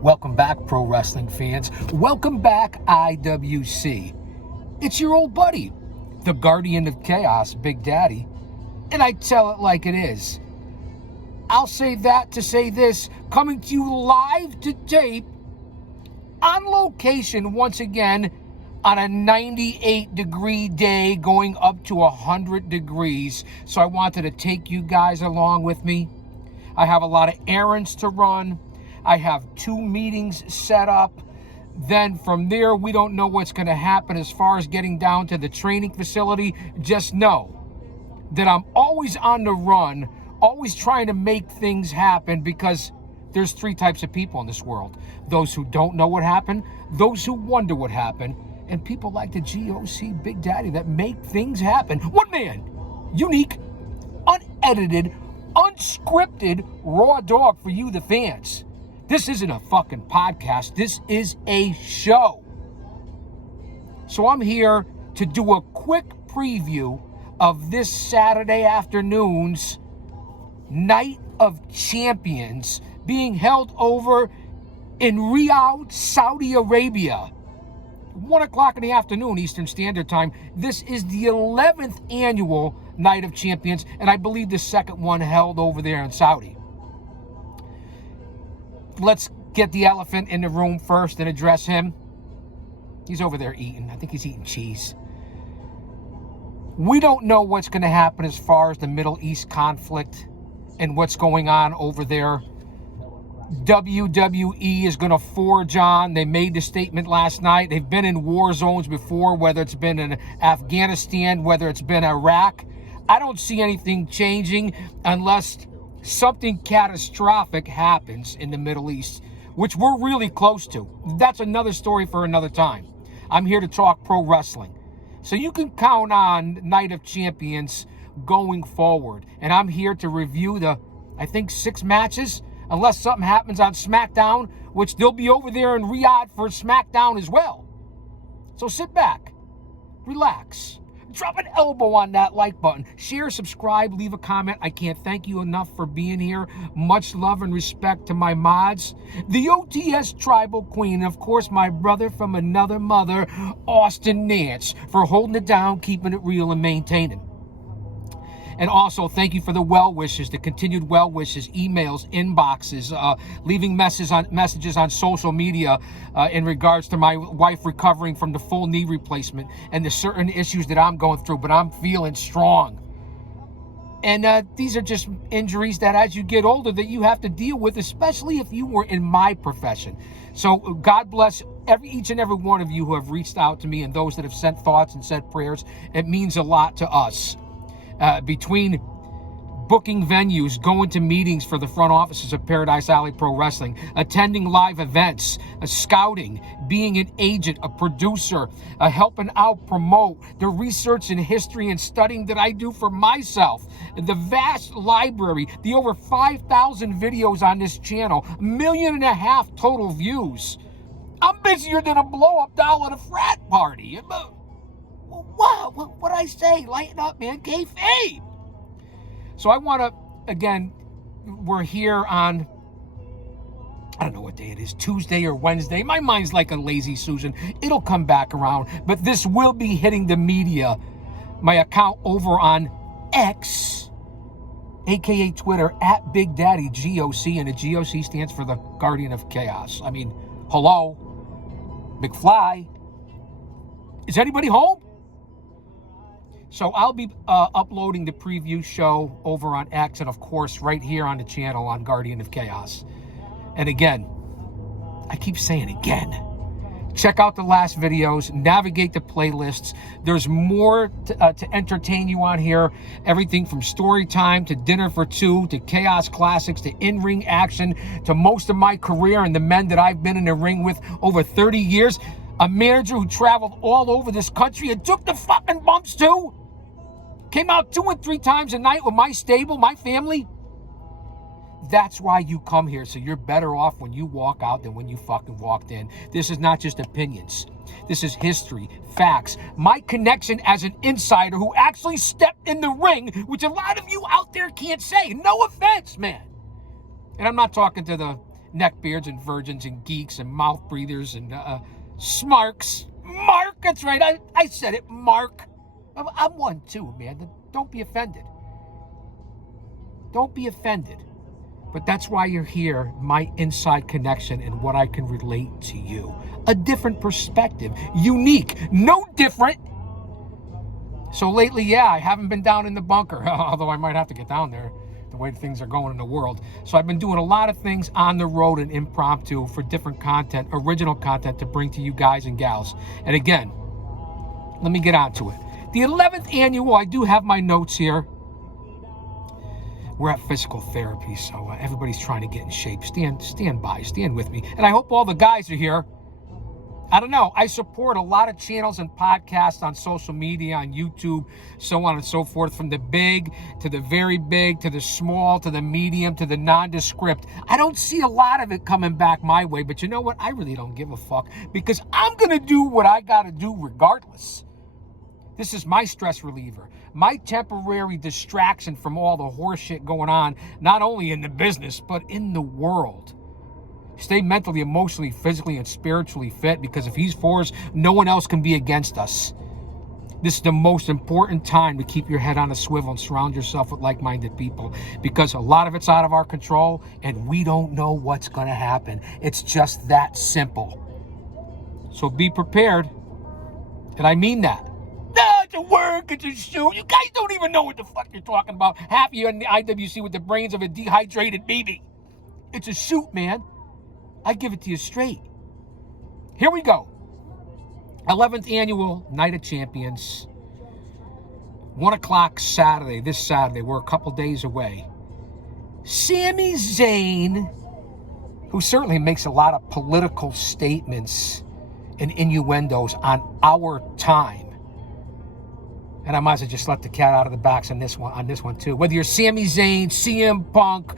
Welcome back, pro wrestling fans. Welcome back, IWC. It's your old buddy, the Guardian of Chaos, Big Daddy, and I tell it like it is. I'll say that to say this, coming to you live to tape, on location once again, on a 98-degree day going up to 100 degrees. So I wanted to take you guys along with me. I have a lot of errands to run. I have 2 meetings set up. Then from there, we don't know what's going to happen as far as getting down to the training facility. Just know that I'm always on the run, always trying to make things happen, because there's 3 types of people in this world. Those who don't know what happened, those who wonder what happened, and people like the GOC Big Daddy that make things happen. One man, unique, unedited, unscripted, raw dog for you, the fans. This isn't a fucking podcast. This is a show. So I'm here to do a quick preview of this Saturday afternoon's Night of Champions being held over in Riyadh, Saudi Arabia. 1 o'clock in the afternoon, Eastern Standard Time. This is the 11th annual Night of Champions, and I believe the second one held over there in Saudi. Let's get the elephant in the room first and address him. He's over there eating. I think he's eating cheese. We don't know what's going to happen as far as the Middle East conflict and what's going on over there. WWE is going to forge on. They made the statement last night. They've been in war zones before, whether it's been in Afghanistan, whether it's been Iraq. I don't see anything changing unless something catastrophic happens in the Middle East, which we're really close to. That's another story for another time. I'm here to talk pro wrestling. So you can count on Night of Champions going forward. And I'm here to review the, I think, 6 matches, unless something happens on SmackDown, which they'll be over there in Riyadh for SmackDown as well. So sit back, relax, drop an elbow on that like button, share, subscribe, leave a comment. I can't thank you enough for being here. Much love and respect to my mods, the OTS Tribal Queen, and of course my brother from another mother, Austin Nance, for holding it down, keeping it real, and maintaining. And also, thank you for the well wishes, the continued well wishes, emails, inboxes, leaving messages on social media in regards to my wife recovering from the full knee replacement and the certain issues that I'm going through, but I'm feeling strong. And these are just injuries that as you get older that you have to deal with, especially if you were in my profession. So God bless each and every one of you who have reached out to me and those that have sent thoughts and said prayers. It means a lot to us. Between booking venues, going to meetings for the front offices of Paradise Alley Pro Wrestling, attending live events, scouting, being an agent, a producer, helping out promote, the research and history and studying that I do for myself, the vast library, the over 5,000 videos on this channel, 1.5 million total views. I'm busier than a blow-up doll at a frat party. What'd I say? Lighten up, man. Kayfabe. So I want to, again, we're here on, I don't know what day it is, Tuesday or Wednesday. My mind's like a lazy Susan. It'll come back around. But this will be hitting the media. My account over on X, a.k.a. Twitter, at Big Daddy GOC. And the GOC stands for the Guardian of Chaos. I mean, hello, McFly. Is anybody home? So I'll be uploading the preview show over on X and, of course, right here on the channel on Guardian of Chaos. And again, I keep saying again, check out the last videos, navigate the playlists. There's more to entertain you on here. Everything from story time to dinner for 2 to chaos classics to in-ring action to most of my career and the men that I've been in the ring with over 30 years. A manager who traveled all over this country and took the fucking bumps too. Came out 2 and 3 times a night with my stable, my family. That's why you come here, so you're better off when you walk out than when you fucking walked in. This is not just opinions. This is history, facts. My connection as an insider who actually stepped in the ring, which a lot of you out there can't say. No offense, man. And I'm not talking to the neckbeards and virgins and geeks and mouth breathers and smarks. Mark, that's right. I said it, Mark. I'm one too, man. Don't be offended. Don't be offended. But that's why you're here, my inside connection and what I can relate to you. A different perspective, unique, no different. So lately, yeah, I haven't been down in the bunker, although I might have to get down there the way things are going in the world. So I've been doing a lot of things on the road and impromptu for different content, original content to bring to you guys and gals. And again, let me get on to it. The 11th annual, I do have my notes here. We're at physical therapy, so everybody's trying to get in shape. Stand by, stand with me. And I hope all the guys are here. I don't know. I support a lot of channels and podcasts on social media, on YouTube, so on and so forth, from the big to the very big to the small to the medium to the nondescript. I don't see a lot of it coming back my way, but you know what? I really don't give a fuck because I'm going to do what I got to do regardless. This is my stress reliever, my temporary distraction from all the horse shit going on, not only in the business, but in the world. Stay mentally, emotionally, physically, and spiritually fit, because if he's for us, no one else can be against us. This is the most important time to keep your head on a swivel and surround yourself with like-minded people, because a lot of it's out of our control and we don't know what's going to happen. It's just that simple. So be prepared. And I mean that. No, it's a work, it's a shoot. You guys don't even know what the fuck you're talking about. Half of you in the IWC with the brains of a dehydrated baby. It's a shoot, man. I give it to you straight. Here we go. 11th annual Night of Champions. 1 o'clock Saturday, this Saturday. We're a couple days away. Sami Zayn, who certainly makes a lot of political statements and innuendos on our time. And I might as well just let the cat out of the box on this one too. Whether you're Sami Zayn, CM Punk,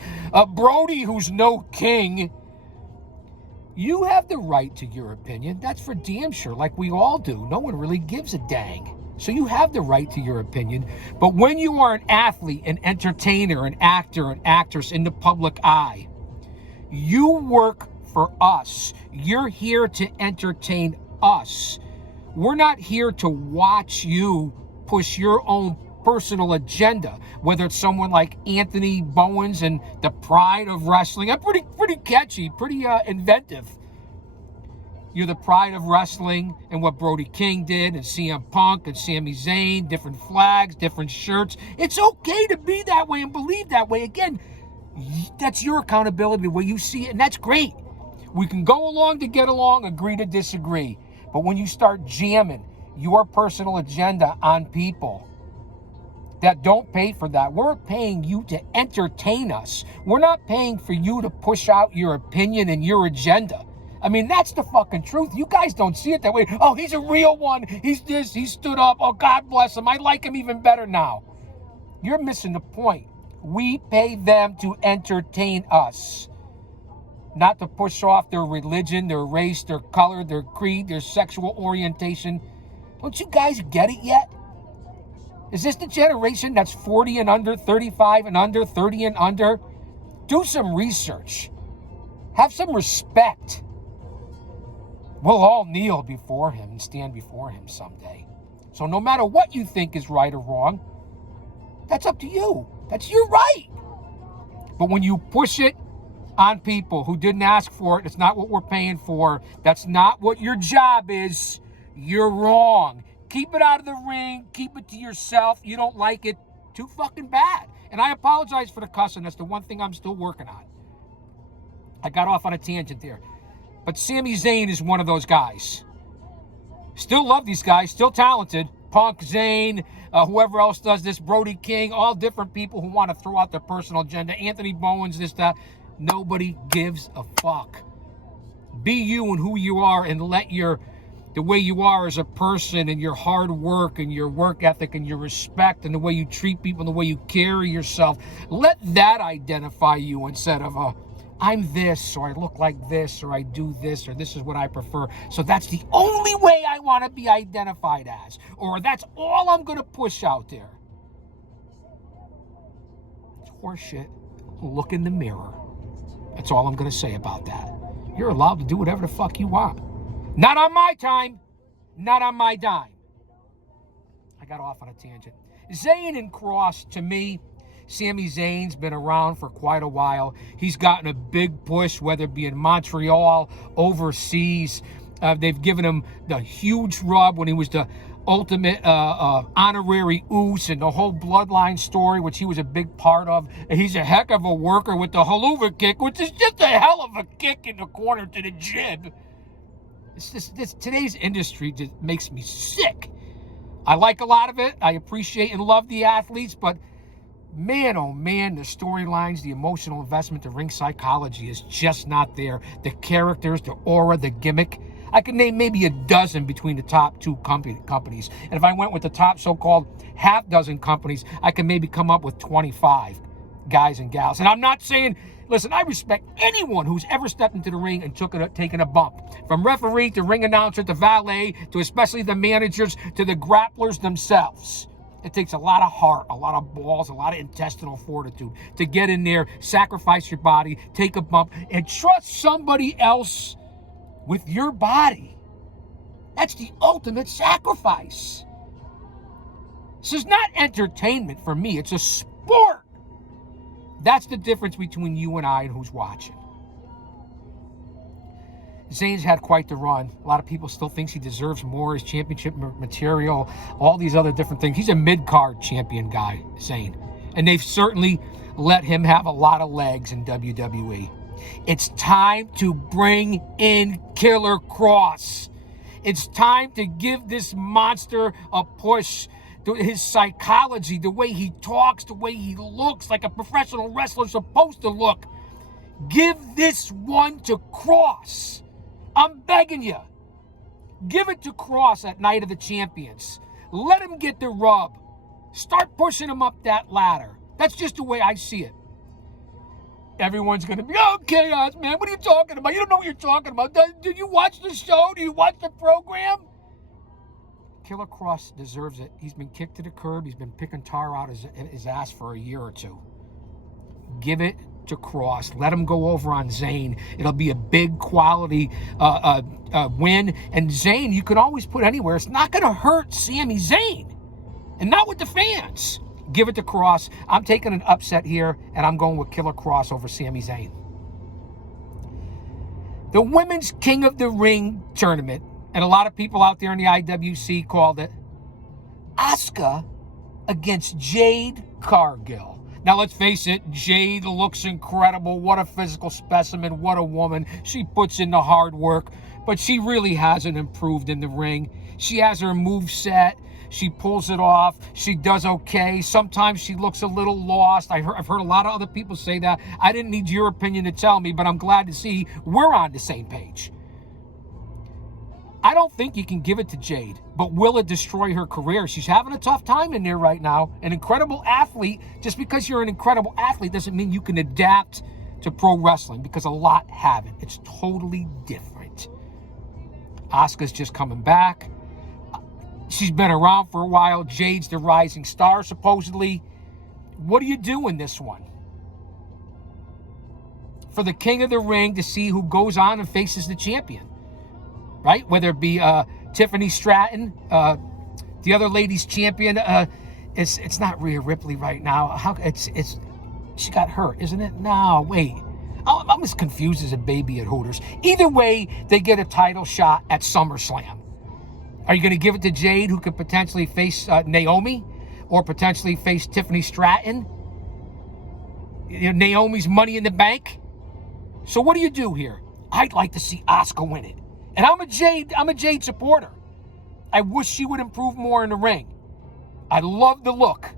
Brody, who's no king, you have the right to your opinion. That's for damn sure, like we all do. No one really gives a dang. So you have the right to your opinion. But when you are an athlete, an entertainer, an actor, an actress in the public eye, you work for us. You're here to entertain us. We're not here to watch you push your own personal agenda, whether it's someone like Anthony Bowens and the Pride of Wrestling. I'm pretty catchy, pretty inventive. You're the Pride of Wrestling, and what Brody King did, and CM Punk and Sami Zayn, different flags, different shirts. It's okay to be that way and believe that way. Again, that's your accountability, the way you see it, and that's great. We can go along to get along, agree to disagree. But when you start jamming your personal agenda on people that don't pay for that, we're paying you to entertain us. We're not paying for you to push out your opinion and your agenda. I mean, that's the fucking truth. You guys don't see it that way. Oh, he's a real one. He's this. He stood up. Oh, God bless him. I like him even better now. You're missing the point. We pay them to entertain us, not to push off their religion, their race, their color, their creed, their sexual orientation. Don't you guys get it yet? Is this the generation that's 40 and under, 35 and under, 30 and under? Do some research. Have some respect. We'll all kneel before him and stand before him someday. So no matter what you think is right or wrong, that's up to you. That's your right. But when you push it on people who didn't ask for it, it's not what we're paying for, that's not what your job is, you're wrong. Keep it out of the ring. Keep it to yourself. You don't like it, too fucking bad. And I apologize for the cussing. That's the one thing I'm still working on. I got off on a tangent there. But Sami Zayn is one of those guys. Still love these guys. Still talented. Punk, Zayn, whoever else does this, Brody King, all different people who want to throw out their personal agenda. Anthony Bowens, this, that. Nobody gives a fuck. Be you and who you are, and let the way you are as a person, and your hard work and your work ethic and your respect and the way you treat people and the way you carry yourself, let that identify you instead of I'm this, or I look like this, or I do this, or this is what I prefer. So that's the only way I want to be identified as, or that's all I'm going to push out there. It's horseshit. Look in the mirror. That's all I'm going to say about that. You're allowed to do whatever the fuck you want. Not on my time. Not on my dime. I got off on a tangent. Zayn and Cross, to me, Sami Zayn's been around for quite a while. He's gotten a big push, whether it be in Montreal, overseas. They've given him the huge rub when he was the ultimate honorary Uce and the whole bloodline story, which he was a big part of. And he's a heck of a worker with the haluva kick, which is just a hell of a kick in the corner to the jib. Today's industry just makes me sick. I like a lot of it. I appreciate and love the athletes, but man, oh man, the storylines, the emotional investment, the ring psychology is just not there. The characters, the aura, the gimmick. I could name maybe a dozen between the top two companies. And if I went with the top so-called half dozen companies, I could maybe come up with 25 guys and gals. And I'm not saying, listen, I respect anyone who's ever stepped into the ring and taken a bump. From referee to ring announcer to valet to especially the managers to the grapplers themselves. It takes a lot of heart, a lot of balls, a lot of intestinal fortitude to get in there, sacrifice your body, take a bump, and trust somebody else with your body. That's the ultimate sacrifice. This is not entertainment for me. It's a sport. That's the difference between you and I and who's watching. Zayn's had quite the run. A lot of people still thinks he deserves more. His championship material, all these other different things. He's a mid-card champion guy, Zayn. And they've certainly let him have a lot of legs in WWE. It's time to bring in Killer Cross. It's time to give this monster a push. His psychology, the way he talks, the way he looks like a professional wrestler's supposed to look. Give this one to Cross. I'm begging you. Give it to Cross at Night of the Champions. Let him get the rub. Start pushing him up that ladder. That's just the way I see it. Everyone's going to be, oh, chaos, man. What are you talking about? You don't know what you're talking about. Do you watch the show? Do you watch the program? Killer Cross deserves it. He's been kicked to the curb. He's been picking tar out his ass for a year or two. Give it to Cross. Let him go over on Zayn. It'll be a big quality win. And Zayn, you can always put anywhere. It's not going to hurt Sami Zayn. And not with the fans. Give it to Cross. I'm taking an upset here, and I'm going with Killer Cross over Sami Zayn. The Women's King of the Ring tournament, and a lot of people out there in the IWC called it Asuka against Jade Cargill. Now, let's face it, Jade looks incredible. What a physical specimen. What a woman. She puts in the hard work, but she really hasn't improved in the ring. She has her moveset. She pulls it off. She does okay. Sometimes she looks a little lost. I've heard a lot of other people say that. I didn't need your opinion to tell me, but I'm glad to see we're on the same page. I don't think you can give it to Jade, but will it destroy her career? She's having a tough time in there right now. An incredible athlete. Just because you're an incredible athlete doesn't mean you can adapt to pro wrestling, because a lot haven't. It's totally different. Asuka's just coming back. She's been around for a while. Jade's the rising star, supposedly. What do you do in this one? For the King of the Ring to see who goes on and faces the champion. Right? Whether it be Tiffany Stratton, the other ladies champion. It's not Rhea Ripley right now. She got hurt, isn't it? No, wait. I'm as confused as a baby at Hooters. Either way, they get a title shot at SummerSlam. Are you going to give it to Jade, who could potentially face Naomi, or potentially face Tiffany Stratton? Naomi's Money in the Bank. So what do you do here? I'd like to see Asuka win it. And I'm a Jade supporter. I wish she would improve more in the ring. I love the look.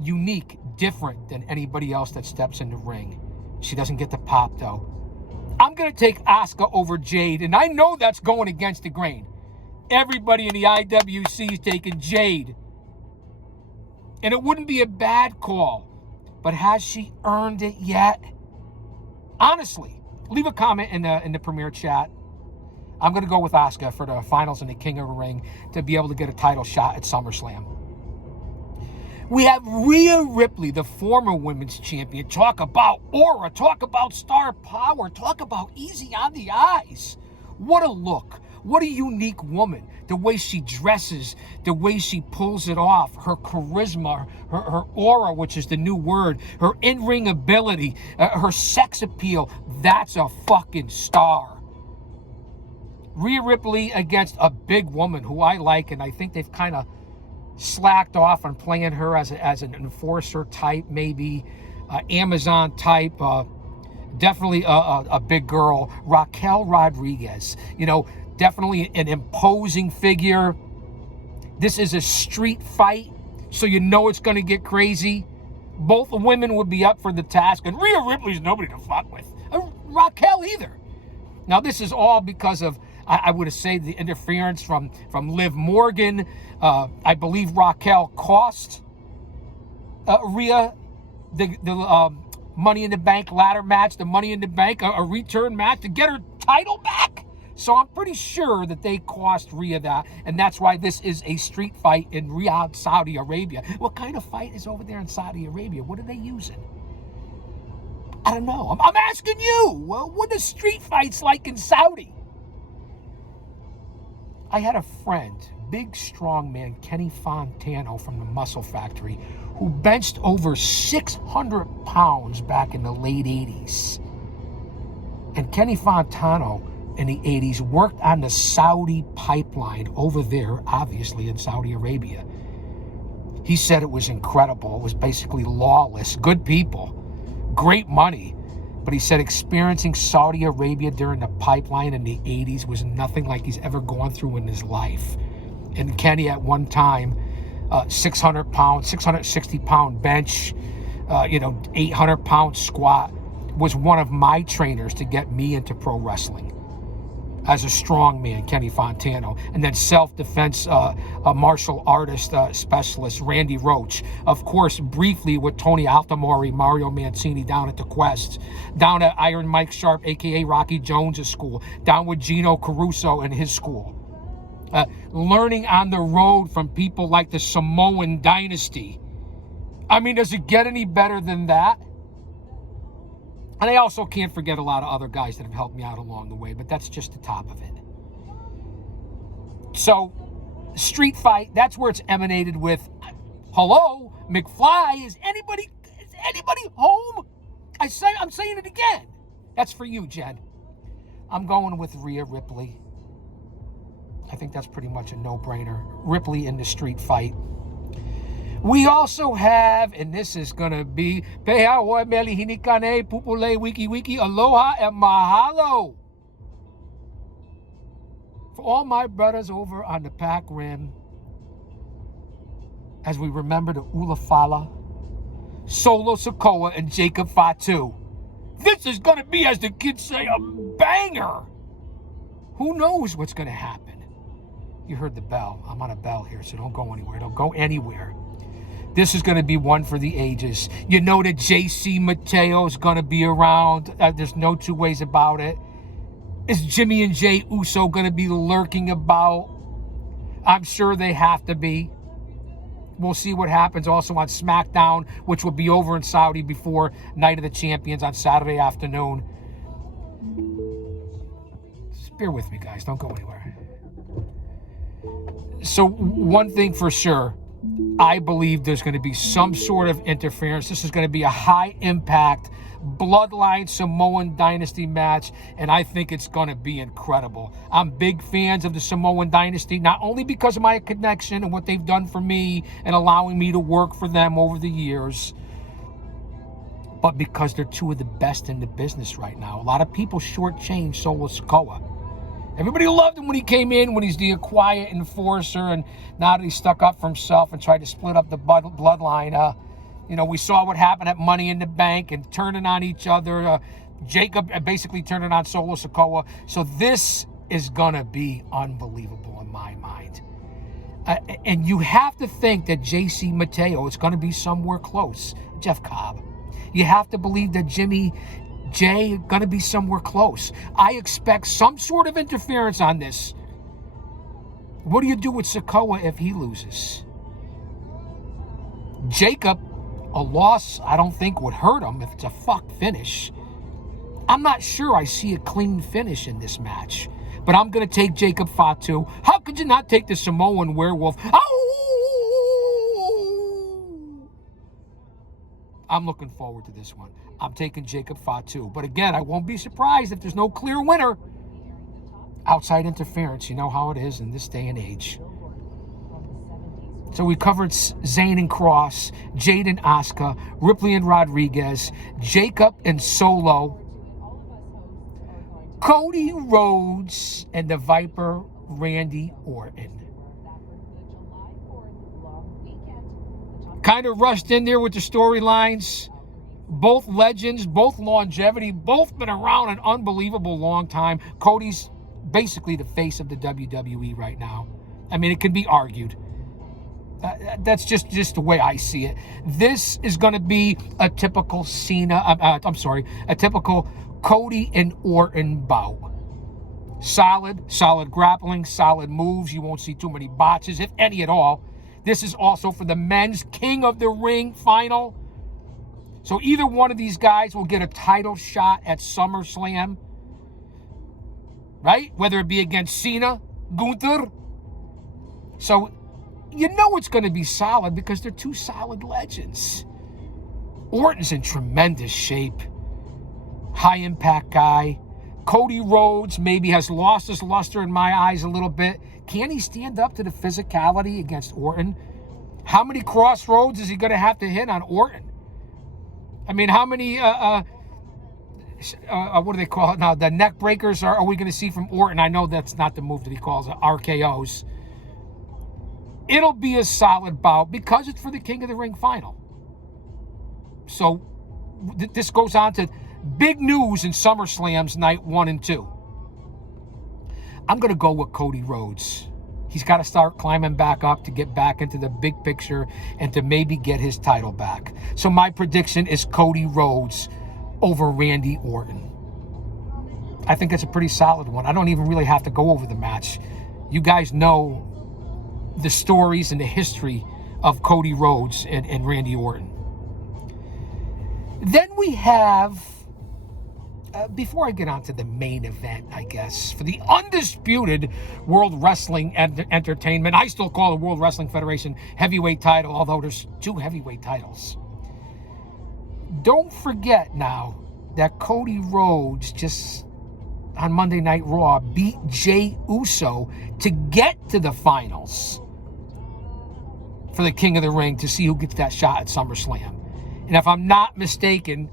Unique, different than anybody else that steps in the ring. She doesn't get the pop, though. I'm going to take Asuka over Jade, and I know that's going against the grain. Everybody in the IWC is taking Jade. And it wouldn't be a bad call. But has she earned it yet? Honestly, leave a comment in the Premier chat. I'm going to go with Asuka for the finals in the King of the Ring to be able to get a title shot at SummerSlam. We have Rhea Ripley, the former women's champion. Talk about aura, talk about star power, talk about easy on the eyes. What a look. What a unique woman. The way she dresses, the way she pulls it off, her charisma, her aura, which is the new word, her in-ring ability, her sex appeal. That's a fucking star. Rhea Ripley against a big woman who I like, and I think they've kind of slacked off on playing her as an enforcer type, maybe Amazon type, definitely a big girl. Raquel Rodriguez, definitely an imposing figure. This is a street fight, so it's going to get crazy. Both women would be up for the task, and Rhea Ripley's nobody to fuck with. Raquel either. Now, this is all because of, I would say, the interference from Liv Morgan. I believe Raquel cost Rhea the Money in the Bank ladder match, the Money in the Bank, a return match to get her title back. So I'm pretty sure that they cost Rhea that, and that's why this is a street fight in Riyadh, Saudi Arabia. What kind of fight is over there in Saudi Arabia? What are they using? I don't know. I'm asking you. Well, what are street fights like in Saudi? I had a friend, big strong man, Kenny Fontano from the Muscle Factory, who benched over 600 pounds back in the late 80s. And Kenny Fontano in the 80s worked on the Saudi pipeline over there, obviously in Saudi Arabia. He said it was incredible. It was basically lawless, good people, great money. But he said experiencing Saudi Arabia during the pipeline in the 80s was nothing like he's ever gone through in his life. And Kenny at one time, 600 pound, 660 pound bench, 800 pound squat, was one of my trainers to get me into pro wrestling as a strong man, Kenny Fontano. And then self-defense martial artist specialist, Randy Roach. Of course, briefly with Tony Altamori, Mario Mancini down at the Quest, down at Iron Mike Sharp, a.k.a. Rocky Jones' school, down with Gino Caruso and his school. Learning on the road from people like the Samoan dynasty. I mean, does it get any better than that? And I also can't forget a lot of other guys that have helped me out along the way, but that's just the top of it. So, street fight, that's where it's emanated with. Hello, McFly, is anybody home? I'm saying it again. That's for you, Jen. I'm going with Rhea Ripley. I think that's pretty much a no-brainer. Ripley in the street fight. We also have, and this is going to be, aloha and mahalo. For all my brothers over on the Pac Rim, as we remember the Ulafala, Solo Sikoa, and Jacob Fatu. This is going to be, as the kids say, a banger. Who knows what's going to happen? You heard the bell. I'm on a bell here, so don't go anywhere. Don't go anywhere. This is going to be one for the ages. You know that JC Mateo is going to be around. There's no two ways about it. Is Jimmy and Jay Uso going to be lurking about? I'm sure they have to be. We'll see what happens also on SmackDown, which will be over in Saudi before Night of the Champions on Saturday afternoon. Just bear with me, guys. Don't go anywhere. So one thing for sure, I believe there's going to be some sort of interference. This is going to be a high-impact Bloodline Samoan Dynasty match, and I think it's going to be incredible. I'm big fans of the Samoan Dynasty, not only because of my connection and what they've done for me and allowing me to work for them over the years, but because they're two of the best in the business right now. A lot of people shortchange Solo Sikoa. Everybody loved him when he came in, when he's the quiet enforcer, and now that he's stuck up for himself and tried to split up the bloodline. We saw what happened at Money in the Bank and turning on each other. Jacob basically turning on Solo Sikoa. So this is going to be unbelievable in my mind. And you have to think that JC Mateo is going to be somewhere close. Jeff Cobb. You have to believe that Jimmy Jay going to be somewhere close. I expect some sort of interference on this. What do you do with Sikoa if he loses? Jacob, a loss I don't think would hurt him if it's a fuck finish. I'm not sure I see a clean finish in this match. But I'm going to take Jacob Fatu. How could you not take the Samoan werewolf? Oh! I'm looking forward to this one. I'm taking Jacob Fatu. But again, I won't be surprised if there's no clear winner. Outside interference, you know how it is in this day and age. So we covered Zayn and Cross, Jade and Asuka, Ripley and Rodriguez, Jacob and Solo, Cody Rhodes, and the Viper, Randy Orton. Kind of rushed in there with the storylines. Both legends, both longevity, both been around an unbelievable long time. Cody's basically the face of the WWE right now. I mean, it can be argued. That's just the way I see it. This is going to be a typical a typical Cody and Orton bout. Solid grappling, solid moves. You won't see too many botches, if any at all. This is also for the men's King of the Ring final. So either one of these guys will get a title shot at SummerSlam, right? Whether it be against Cena, Gunther. So you know it's going to be solid because they're two solid legends. Orton's in tremendous shape. High impact guy. Cody Rhodes maybe has lost his luster in my eyes a little bit. Can he stand up to the physicality against Orton? How many crossroads is he going to have to hit on Orton? I mean, how many, what do they call it now? The neck breakers are we going to see from Orton? I know that's not the move that he calls it, RKOs. It'll be a solid bout because it's for the King of the Ring final. So this goes on to big news in SummerSlam's night 1 and 2. I'm going to go with Cody Rhodes. He's got to start climbing back up to get back into the big picture and to maybe get his title back. So my prediction is Cody Rhodes over Randy Orton. I think that's a pretty solid one. I don't even really have to go over the match. You guys know the stories and the history of Cody Rhodes and Randy Orton. Then we have, before I get on to the main event, I guess, for the undisputed World Wrestling Entertainment, I still call it World Wrestling Federation heavyweight title, although there's 2 heavyweight titles. Don't forget now that Cody Rhodes just on Monday Night Raw beat Jey Uso to get to the finals for the King of the Ring to see who gets that shot at SummerSlam. And if I'm not mistaken,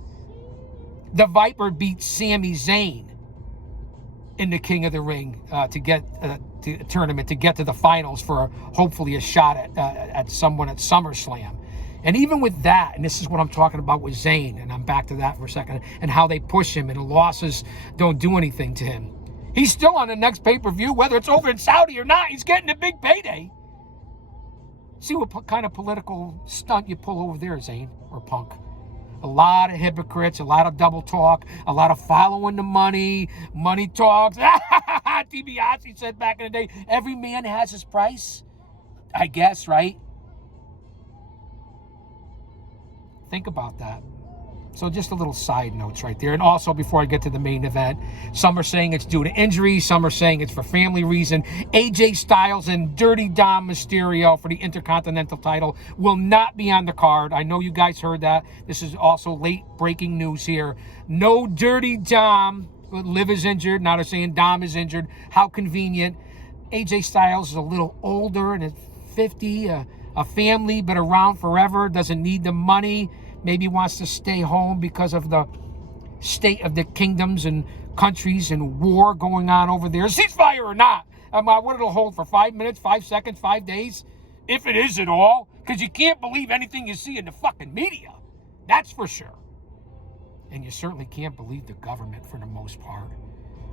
the Viper beat Sami Zayn in the King of the Ring to get to the tournament, to get to the finals for hopefully a shot at someone at SummerSlam. And even with that, and this is what I'm talking about with Zayn, and I'm back to that for a second, and how they push him and the losses don't do anything to him. He's still on the next pay-per-view, whether it's over in Saudi or not. He's getting a big payday. See what kind of political stunt you pull over there, Zayn or Punk. A lot of hypocrites, a lot of double talk, a lot of following the money talks. DiBiase said back in the day, every man has his price. I guess, right? Think about that. So just a little side notes right there. And also, before I get to the main event, some are saying it's due to injury. Some are saying it's for family reason. AJ Styles and Dirty Dom Mysterio for the Intercontinental title will not be on the card. I know you guys heard that. This is also late breaking news here. No Dirty Dom. Liv is injured. Now they're saying Dom is injured. How convenient. AJ Styles is a little older and is 50. A family, been around forever. Doesn't need the money. Maybe wants to stay home because of the state of the kingdoms and countries and war going on over there. Ceasefire or not. What it'll hold for 5 minutes, 5 seconds, 5 days, if it is at all. Because you can't believe anything you see in the fucking media. That's for sure. And you certainly can't believe the government for the most part.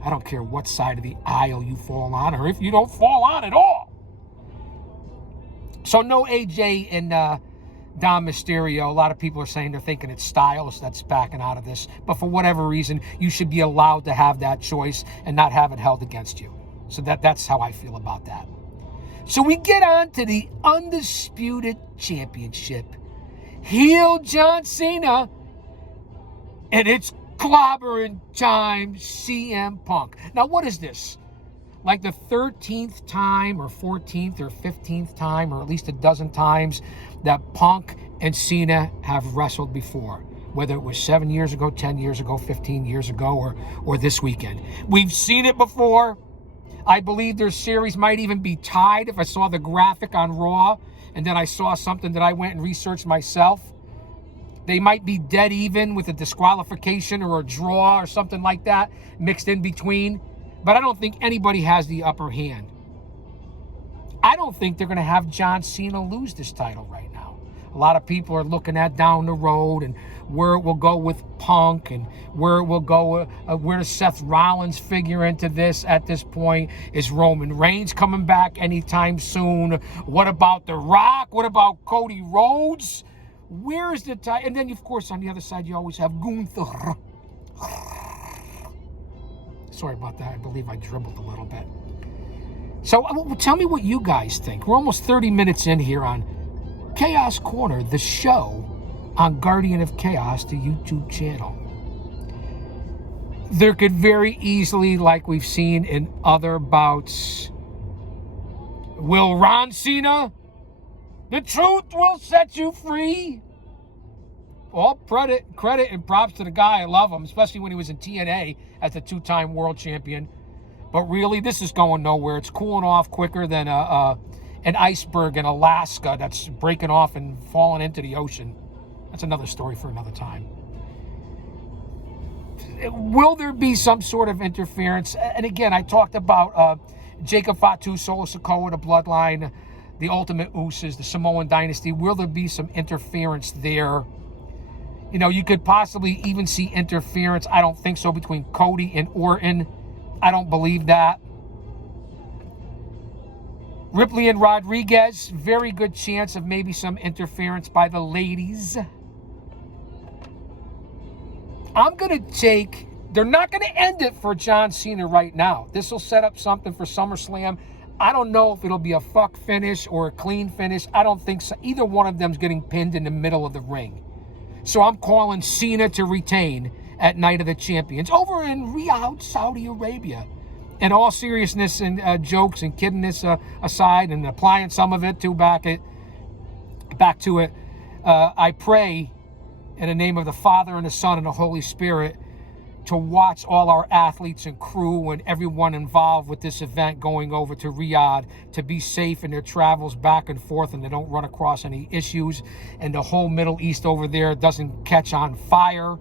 I don't care what side of the aisle you fall on or if you don't fall on at all. So no AJ and Dom Mysterio. A lot of people are saying they're thinking it's Styles that's backing out of this. But for whatever reason, you should be allowed to have that choice and not have it held against you. So that's how I feel about that. So we get on to the Undisputed Championship. heel John Cena, and it's clobbering time, CM Punk. Now, what is this? Like the 13th time or 14th or 15th time, or at least a dozen times that Punk and Cena have wrestled before, whether it was 7 years ago, 10 years ago, 15 years ago, or this weekend. We've seen it before. I believe their series might even be tied if I saw the graphic on Raw and then I saw something that I went and researched myself. They might be dead even with a disqualification or a draw or something like that mixed in between. But I don't think anybody has the upper hand. I don't think they're going to have John Cena lose this title right now. A lot of people are looking at down the road and where it will go with Punk and where it will go, where does Seth Rollins figure into this at this point? Is Roman Reigns coming back anytime soon? What about The Rock? What about Cody Rhodes? Where is the title? And then, of course, on the other side, you always have Gunther. Sorry about that. I believe I dribbled a little bit. So tell me what you guys think. We're almost 30 minutes in here on Chaos Corner, the show on Guardian of Chaos, the YouTube channel. There could very easily, like we've seen in other bouts, will Ron Cena, the truth will set you free? All credit and props to the guy. I love him, especially when he was in TNA as the two-time world champion. But really, this is going nowhere. It's cooling off quicker than an iceberg in Alaska that's breaking off and falling into the ocean. That's another story for another time. Will there be some sort of interference? And again, I talked about Jacob Fatu, Solo Sikoa, the Bloodline, the Ultimate Usos, the Samoan Dynasty. Will there be some interference there? You know, you could possibly even see interference. I don't think so, between Cody and Orton. I don't believe that. Ripley and Rodriguez, very good chance of maybe some interference by the ladies. I'm going to take, they're not going to end it for John Cena right now. This will set up something for SummerSlam. I don't know if it'll be a fuck finish or a clean finish. I don't think so. Either one of them's getting pinned in the middle of the ring. So I'm calling Cena to retain at Night of the Champions over in Riyadh, Saudi Arabia. And all seriousness and jokes and kiddiness aside, and applying some of it to back to it, I pray in the name of the Father and the Son and the Holy Spirit to watch all our athletes and crew and everyone involved with this event going over to Riyadh to be safe in their travels back and forth, and they don't run across any issues, and the whole Middle East over there doesn't catch on fire.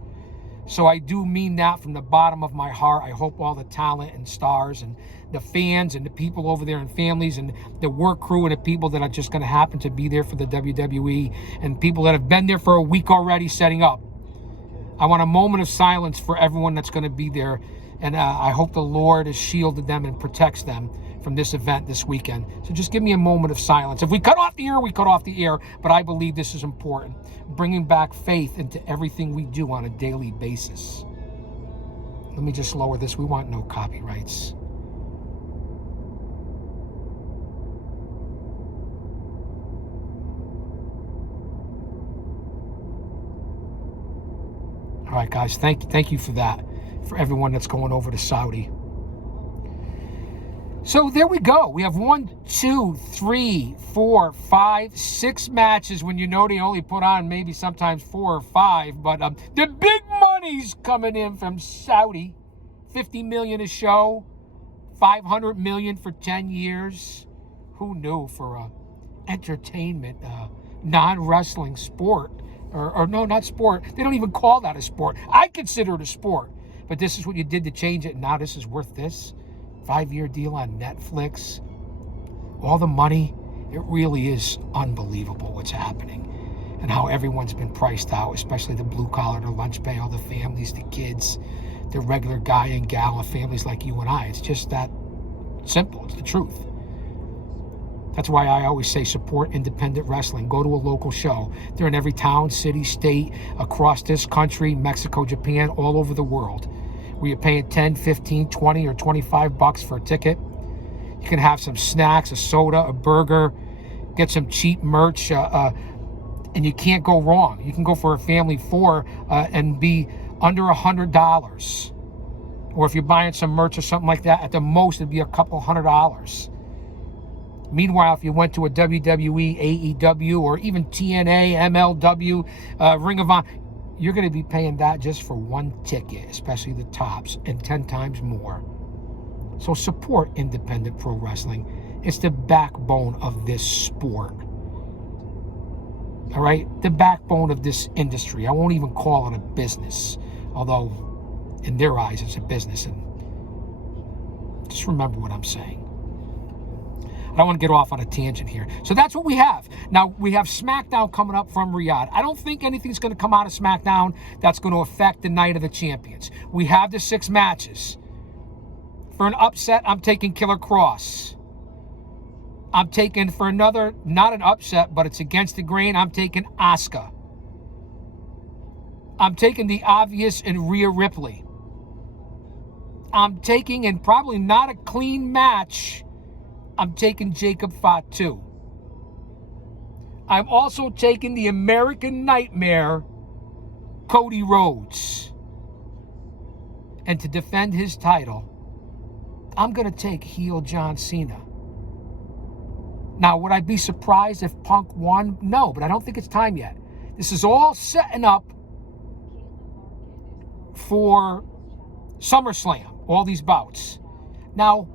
So I do mean that from the bottom of my heart. I hope all the talent and stars and the fans and the people over there and families and the work crew and the people that are just going to happen to be there for the WWE and people that have been there for a week already setting up. I want a moment of silence for everyone that's going to be there. And I hope the Lord has shielded them and protects them from this event this weekend. So just give me a moment of silence. If we cut off the air, we cut off the air. But I believe this is important. Bringing back faith into everything we do on a daily basis. Let me just lower this. We want no copyrights. All right, guys, thank you for that, for everyone that's going over to Saudi. So there we go. We have 1, 2, 3, 4, 5, 6 matches when you know they only put on maybe sometimes 4 or 5. But the big money's coming in from Saudi. $50 million a show, $500 million for 10 years. Who knew for entertainment, non-wrestling sport? Or no, not sport. They don't even call that a sport. I consider it a sport. But this is what you did to change it. And now this is worth this. 5-year deal on Netflix. All the money. It really is unbelievable what's happening. And how everyone's been priced out. Especially the blue collar, the lunch pay, all the families, the kids. The regular guy and gal of families like you and I. It's just that simple. It's the truth. That's why I always say support independent wrestling. Go to a local show. They're in every town, city, state, across this country, Mexico, Japan, all over the world. Where you're paying 10, 15, 20, or 25 bucks for a ticket. You can have some snacks, a soda, a burger, get some cheap merch, And you can't go wrong. You can go for a family 4 and be under $100. Or if you're buying some merch or something like that, at the most it'd be a couple $100. Meanwhile, if you went to a WWE, AEW, or even TNA, MLW, Ring of Honor, you're going to be paying that just for one ticket, especially the tops, and 10 times more. So support independent pro wrestling. It's the backbone of this sport. All right? The backbone of this industry. I won't even call it a business, although in their eyes it's a business. And just remember what I'm saying. I don't want to get off on a tangent here. So that's what we have. Now, we have SmackDown coming up from Riyadh. I don't think anything's going to come out of SmackDown that's going to affect the Night of the Champions. We have the 6 matches. For an upset, I'm taking Killer Cross. I'm taking, for another, not an upset, but it's against the grain, I'm taking Asuka. I'm taking the obvious in Rhea Ripley. I'm taking, and probably not a clean match, I'm taking Jacob Fatu. I'm also taking the American Nightmare, Cody Rhodes. And to defend his title, I'm going to take heel John Cena. Now, would I be surprised if Punk won? No, but I don't think it's time yet. This is all setting up for SummerSlam, all these bouts. Now,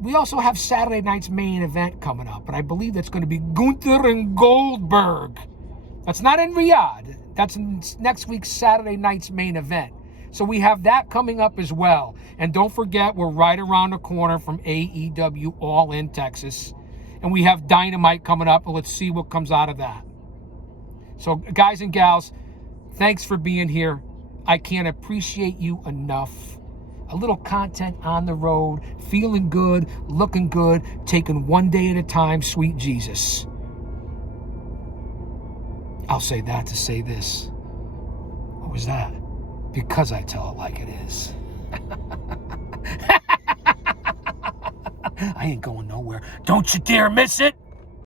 we also have Saturday night's main event coming up, and I believe that's going to be Gunther and Goldberg. That's not in Riyadh. That's next week's Saturday night's main event. So we have that coming up as well. And don't forget, we're right around the corner from AEW All In Texas. And we have Dynamite coming up, and let's see what comes out of that. So, guys and gals, thanks for being here. I can't appreciate you enough. A little content on the road, feeling good, looking good, taking one day at a time, sweet Jesus. I'll say that to say this. What was that? Because I tell it like it is. I ain't going nowhere. Don't you dare miss it.